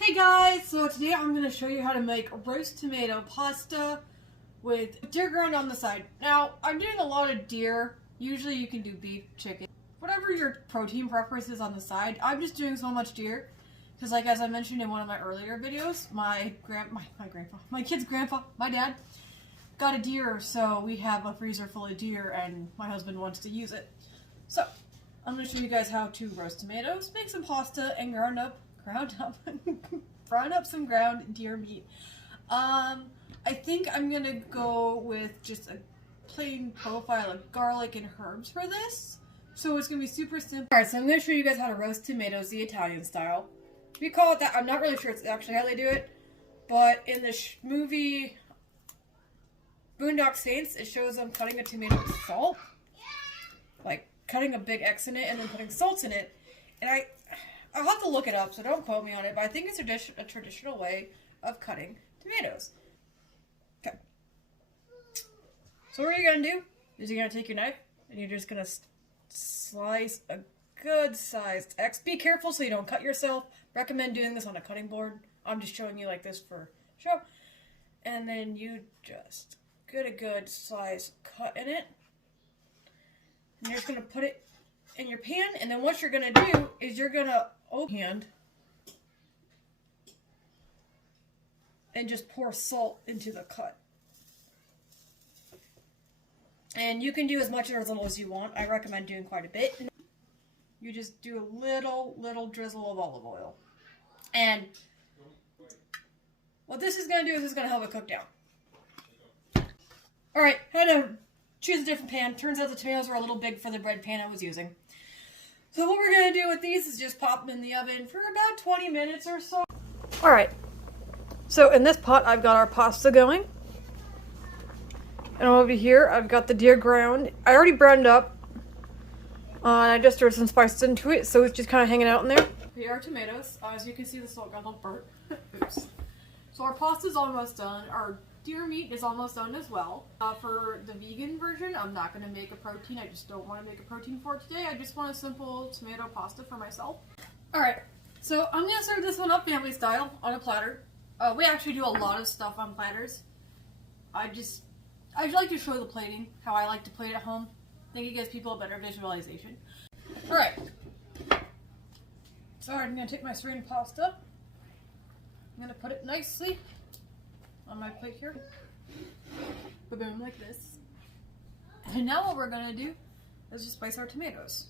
Hey guys, so today I'm going to show you how to make roast tomato pasta with deer ground on the side. Now, I'm doing a lot of deer. Usually you can do beef, chicken, whatever your protein preference is on the side. I'm just doing so much deer because, like, as I mentioned in one of my earlier videos, my kid's grandpa, my dad, got a deer, so we have a freezer full of deer and my husband wants to use it. So, I'm going to show you guys how to roast tomatoes, make some pasta, and grind up some ground deer meat. I think I'm gonna go with just a plain profile of garlic and herbs for this. So it's gonna be super simple. Alright, so I'm gonna show you guys how to roast tomatoes the Italian style. We call it that. I'm not really sure it's actually how they do it, but in the movie Boondock Saints, it shows them cutting a tomato with salt. Like, cutting a big X in it and then putting salt in it. And I'll have to look it up, so don't quote me on it, but I think it's a traditional way of cutting tomatoes. Okay. So what you're going to do is you're going to take your knife and you're just going to slice a good sized X. Be careful so you don't cut yourself. Recommend doing this on a cutting board. I'm just showing you like this for show. And then you just get a good size cut in it. And you're just going to put it in your pan, and then what you're going to do is you're going to open hand and just pour salt into the cut. And you can do as much or as little as you want. I recommend doing quite a bit. You just do a little drizzle of olive oil. And what this is going to do is it's going to help it cook down. Alright, had to choose a different pan. Turns out the tomatoes were a little big for the bread pan I was using. So what we're going to do with these is just pop them in the oven for about 20 minutes or so. Alright, so in this pot I've got our pasta going. And over here I've got the deer ground. I already browned up. And I just threw some spices into it, so it's just kind of hanging out in there. Here are tomatoes. As you can see, the salt got a little burnt. Oops. So our pasta's almost done. Our deer meat is almost done as well. For the vegan version, I'm not going to make a protein. I just don't want to make a protein for it today. I just want a simple tomato pasta for myself. Alright, so I'm going to serve this one up family style on a platter. We actually do a lot of stuff on platters. I'd like to show the plating, how I like to plate at home. I think it gives people a better visualization. Alright, so I'm going to take my serene pasta. I'm going to put it nicely on my plate here. Boom, like this. And now what we're gonna do is just spice our tomatoes.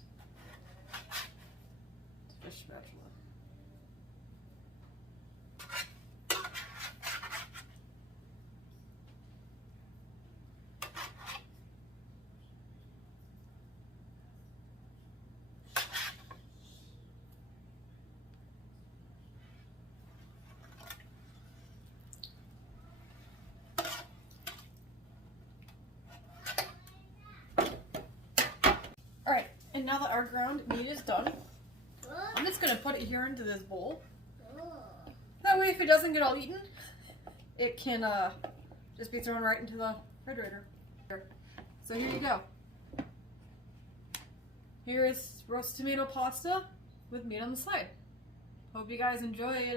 Fish spatula. Alright, and now that our ground meat is done, I'm just going to put it here into this bowl. That way if it doesn't get all eaten, it can just be thrown right into the refrigerator. So here you go. Here is roast tomato pasta with meat on the side. Hope you guys enjoy it.